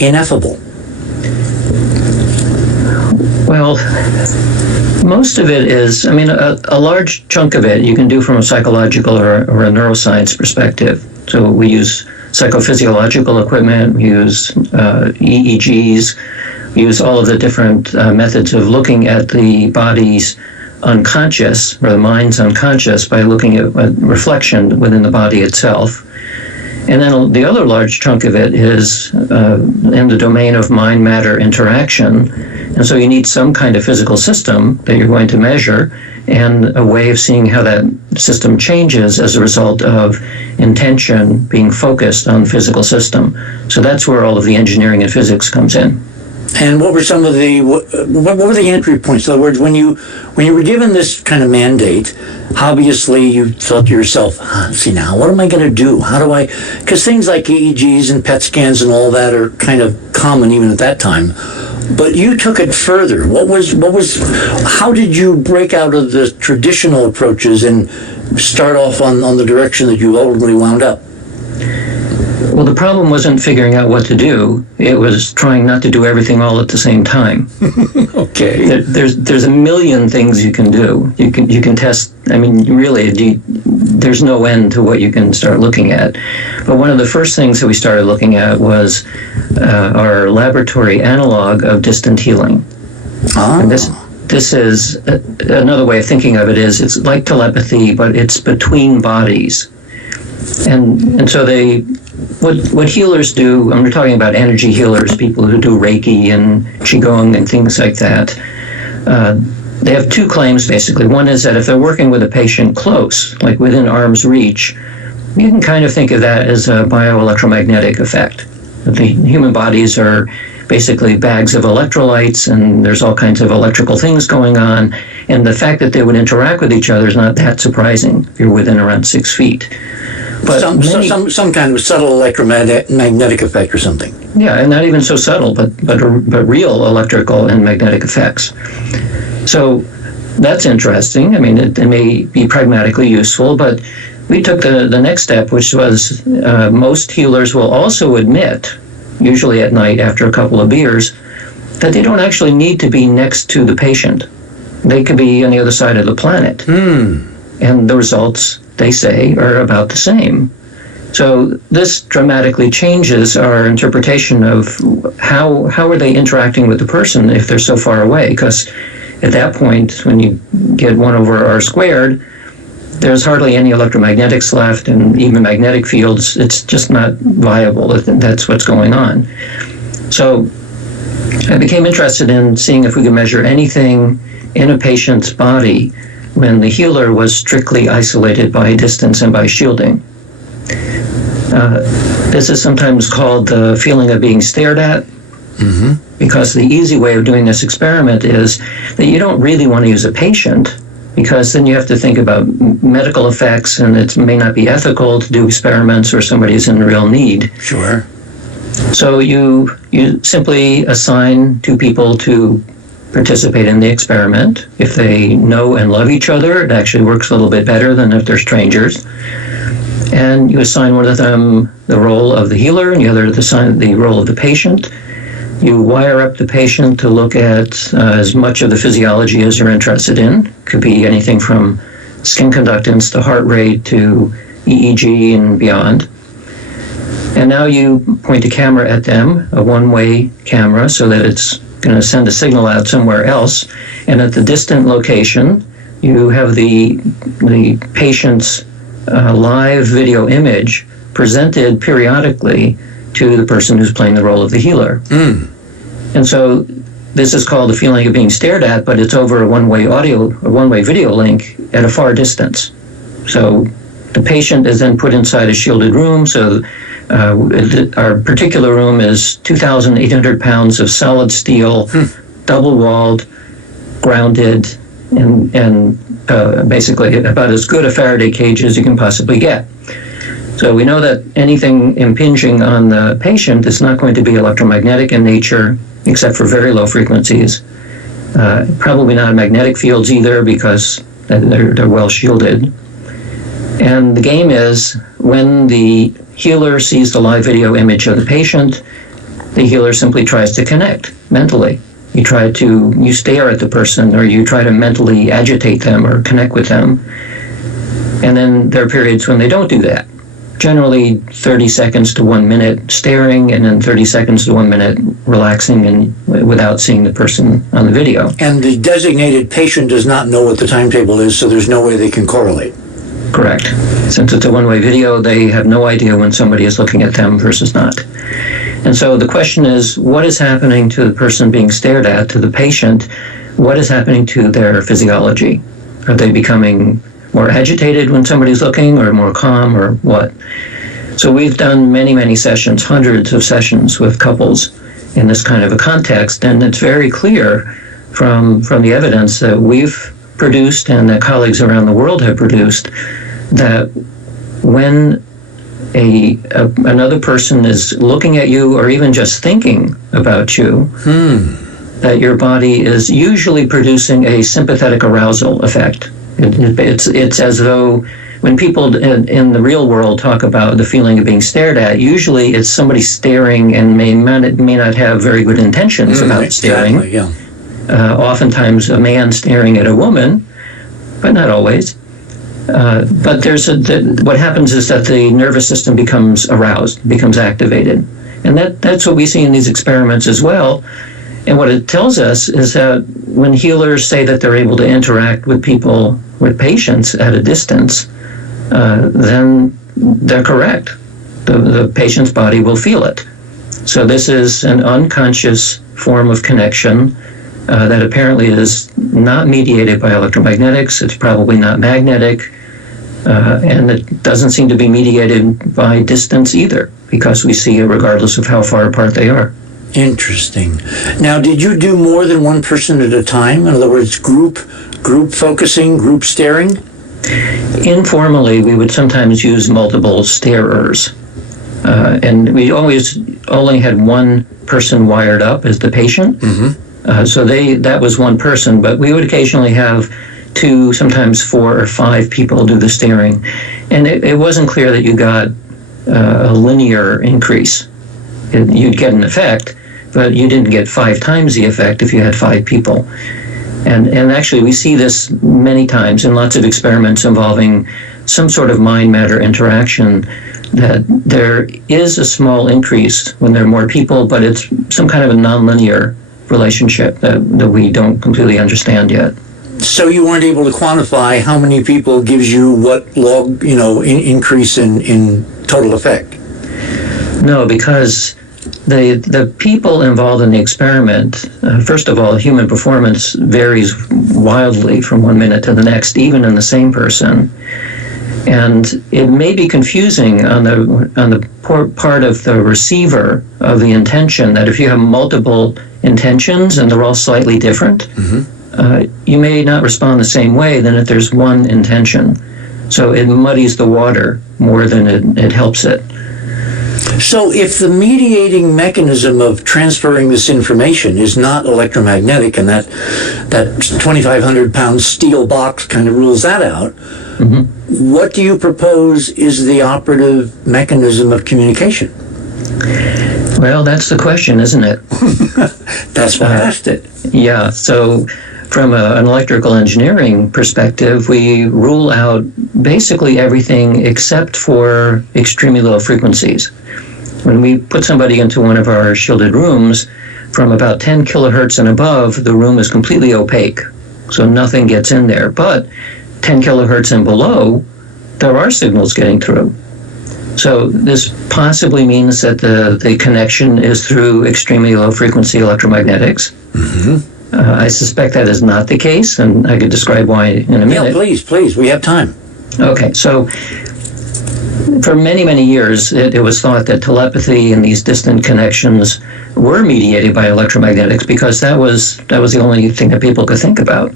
ineffable? Well, most of it is, I mean, a large chunk of it you can do from a psychological or a neuroscience perspective. So we use psychophysiological equipment, we use EEGs, we use all of the different methods of looking at the body's unconscious, or the mind's unconscious, by looking at a reflection within the body itself. And then the other large chunk of it is in the domain of mind-matter interaction. And so you need some kind of physical system that you're going to measure and a way of seeing how that system changes as a result of intention being focused on the physical system. So that's where all of the engineering and physics comes in. And what were some of the what were the entry points? In other words, when you were given this kind of mandate, obviously you thought to yourself, see now, what am I going to do? How do I? Because things like EEGs and PET scans and all that are kind of common even at that time. But you took it further. How did you break out of the traditional approaches and start off on the direction that you ultimately wound up? Well, the problem wasn't figuring out what to do. It was trying not to do everything all at the same time. Okay. There's a million things you can do. You can test. I mean, really, there's no end to what you can start looking at. But one of the first things that we started looking at was our laboratory analog of distant healing. Ah. And this is another way of thinking of it is it's like telepathy, but it's between bodies. And so what healers do, and we're talking about energy healers, people who do Reiki and Qigong and things like that, they have two claims basically. One is that if they're working with a patient close, like within arm's reach, you can kind of think of that as a bioelectromagnetic effect. The human bodies are basically bags of electrolytes, and there's all kinds of electrical things going on, and the fact that they would interact with each other is not that surprising if you're within around 6 feet. But some kind of subtle electromagnetic effect or something. Yeah, and not even so subtle, but real electrical and magnetic effects. So that's interesting. I mean, it may be pragmatically useful, but we took the next step, which was most healers will also admit, usually at night after a couple of beers, that they don't actually need to be next to the patient. They could be on the other side of the planet. And the results, they say, are about the same. So this dramatically changes our interpretation of how are they interacting with the person if they're so far away, because at that point, when you get 1 over r squared, there's hardly any electromagnetics left, and even magnetic fields, it's just not viable. That's what's going on. So I became interested in seeing if we could measure anything in a patient's body when the healer was strictly isolated by distance and by shielding. This is sometimes called the feeling of being stared at, because the easy way of doing this experiment is that you don't really want to use a patient, because then you have to think about medical effects, and it may not be ethical to do experiments where somebody's in real need. Sure. So you simply assign 2 people to participate in the experiment. If they know and love each other, it actually works a little bit better than if they're strangers. And you assign one of them the role of the healer, and the other assign the role of the patient. You wire up the patient to look at as much of the physiology as you're interested in. Could be anything from skin conductance to heart rate to EEG and beyond. And now you point a camera at them, a one-way camera, so that it's going to send a signal out somewhere else. And at the distant location, you have the patient's live video image presented periodically to the person who's playing the role of the healer. And so this is called the feeling of being stared at, but it's over a one-way audio or one-way video link at a far distance. So the patient is then put inside a shielded room. So our particular room is 2,800 pounds of solid steel, double-walled, grounded, and basically about as good a Faraday cage as you can possibly get. So we know that anything impinging on the patient is not going to be electromagnetic in nature, except for very low frequencies. Probably not magnetic fields either, because they're well shielded. And the game is, when the healer sees the live video image of the patient, the healer simply tries to connect mentally. You stare at the person, or you try to mentally agitate them or connect with them. And then there are periods when they don't do that. Generally 30 seconds to 1 minute staring, and then 30 seconds to 1 minute relaxing and without seeing the person on the video. And the designated patient does not know what the timetable is, so there's no way they can correlate. Correct. Since it's a one-way video, they have no idea when somebody is looking at them versus not. And so the question is, what is happening to the person being stared at, to the patient? What is happening to their physiology? Are they becoming more agitated when somebody's looking, or more calm, or what? So we've done many, many sessions, hundreds of sessions with couples in this kind of a context, and it's very clear from the evidence that we've produced and that colleagues around the world have produced, that when another person is looking at you or even just thinking about you, that your body is usually producing a sympathetic arousal effect. It's as though when people in the real world talk about the feeling of being stared at, usually it's somebody staring and may not have very good intentions about staring. Exactly, yeah. Oftentimes a man staring at a woman, but not always. But what happens is that the nervous system becomes aroused, becomes activated. And that's what we see in these experiments as well. And what it tells us is that when healers say that they're able to interact with people, with patients at a distance, then they're correct. The patient's body will feel it. So this is an unconscious form of connection that apparently is not mediated by electromagnetics. It's probably not magnetic. And it doesn't seem to be mediated by distance either, because we see it regardless of how far apart they are. Interesting. Now, did you do more than one person at a time? In other words, group focusing, group staring? Informally, we would sometimes use multiple starers. And we always only had one person wired up as the patient. So that was one person, but we would occasionally have 2, sometimes 4 or 5 people do the staring. And it wasn't clear that you got a linear increase. You'd get an effect, but you didn't get 5 times the effect if you had 5 people. And actually we see this many times in lots of experiments involving some sort of mind-matter interaction, that there is a small increase when there are more people, but it's some kind of a nonlinear relationship that we don't completely understand yet. So you weren't able to quantify how many people gives you what log, increase in total effect? No, because the people involved in the experiment, first of all, human performance varies wildly from 1 minute to the next, even in the same person. And it may be confusing on the part of the receiver of the intention, that if you have multiple intentions and they're all slightly different, you may not respond the same way than if there's one intention. So it muddies the water more than it helps it. So if the mediating mechanism of transferring this information is not electromagnetic, and that 2,500-pound steel box kind of rules that out, what do you propose is the operative mechanism of communication? Well, that's the question, isn't it? That's why I asked it. Yeah, so from an electrical engineering perspective, we rule out basically everything except for extremely low frequencies. When we put somebody into one of our shielded rooms, from about 10 kilohertz and above, the room is completely opaque, so nothing gets in there. But 10 kilohertz and below, there are signals getting through. So this possibly means that the connection is through extremely low frequency electromagnetics. I suspect that is not the case, and I could describe why in a minute. Yeah, please, we have time. Okay, so for many, many years, it was thought that telepathy and these distant connections were mediated by electromagnetics, because that was the only thing that people could think about.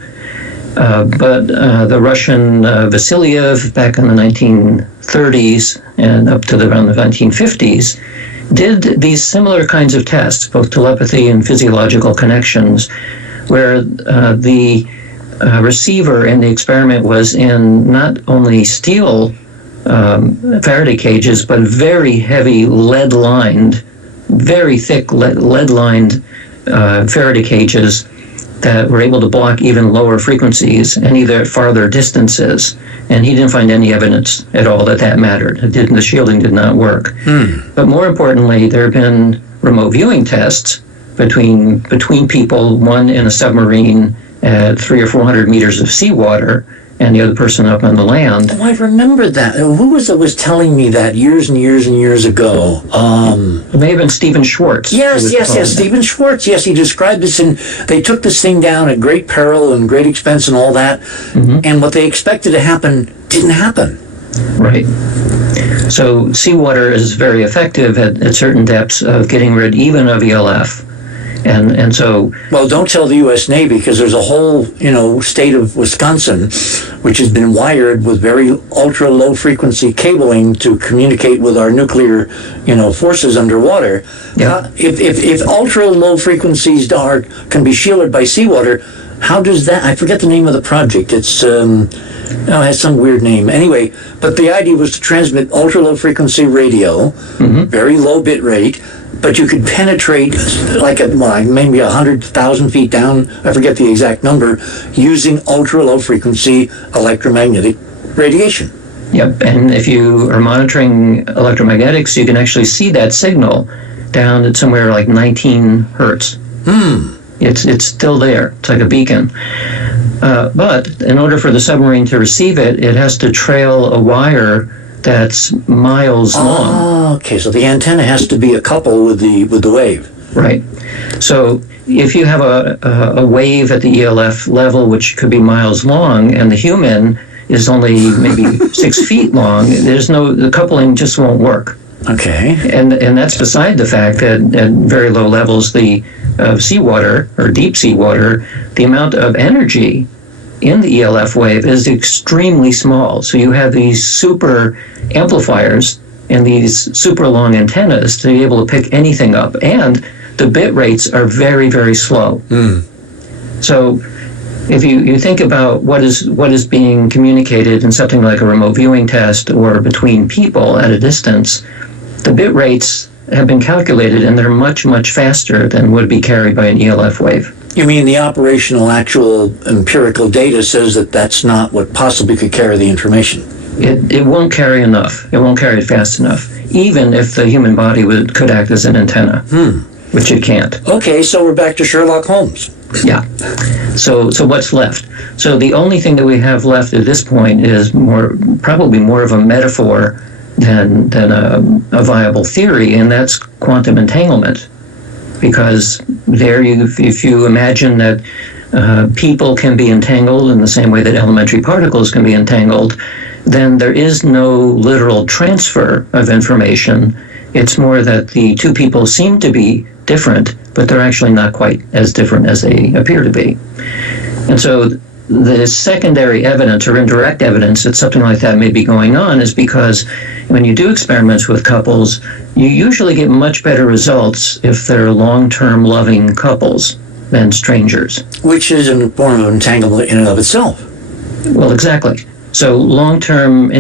But the Russian Vasilyev, back in the 1930s and up to around the 1950s, did these similar kinds of tests, both telepathy and physiological connections, where the receiver in the experiment was in not only steel Faraday cages, but very heavy lead-lined very thick lead-lined Faraday cages that were able to block even lower frequencies and either at farther distances. And he didn't find any evidence at all that mattered. The shielding did not work. But more importantly, there have been remote viewing tests between people, one in a submarine at 300 or 400 meters of seawater, and the other person up on the land. Oh, I remember that. Who was telling me that years and years and years ago? It may have been Stephen Schwartz. Yes, Stephen Schwartz. Yes, he described this, and they took this thing down at great peril and great expense and all that, and what they expected to happen didn't happen. Right. So seawater is very effective at certain depths of getting rid even of ELF. And so... Well, don't tell the U.S. Navy, because there's a whole, state of Wisconsin which has been wired with very ultra-low frequency cabling to communicate with our nuclear, forces underwater. Yeah. If ultra-low frequencies can be shielded by seawater, how does that... I forget the name of the project. It's... it has some weird name. Anyway, but the idea was to transmit ultra-low frequency radio, very low bit rate, but you could penetrate maybe 100,000 feet down, I forget the exact number, using ultra-low frequency electromagnetic radiation. Yep, and if you are monitoring electromagnetics, you can actually see that signal down at somewhere like 19 hertz. It's still there. It's like a beacon. But in order for the submarine to receive it, it has to trail a wire that's miles long. Okay, so the antenna has to be a couple with the wave. Right. So if you have a wave at the ELF level, which could be miles long, and the human is only maybe 6 feet long, the coupling just won't work. Okay. And that's beside the fact that at very low levels of seawater or deep seawater, the amount of energy in the ELF wave is extremely small. So you have these super amplifiers and these super long antennas to be able to pick anything up. And the bit rates are very, very slow. So if you think about what is being communicated in something like a remote viewing test or between people at a distance, the bit rates have been calculated and they're much, much faster than would be carried by an ELF wave. You mean the operational, actual empirical data says that that's not what possibly could carry the information? It won't carry enough. It won't carry it fast enough, even if the human body could act as an antenna, which it can't. Okay, so we're back to Sherlock Holmes. Yeah. So what's left? So the only thing that we have left at this point is probably more of a metaphor than a viable theory, and that's quantum entanglement. Because there, if you imagine that people can be entangled in the same way that elementary particles can be entangled, then there is no literal transfer of information. It's more that the two people seem to be different, but they're actually not quite as different as they appear to be. And so the secondary evidence or indirect evidence that something like that may be going on is because when you do experiments with couples, you usually get much better results if they're long-term loving couples than strangers. Which is a form of entanglement in and of itself. Well, exactly. So long-term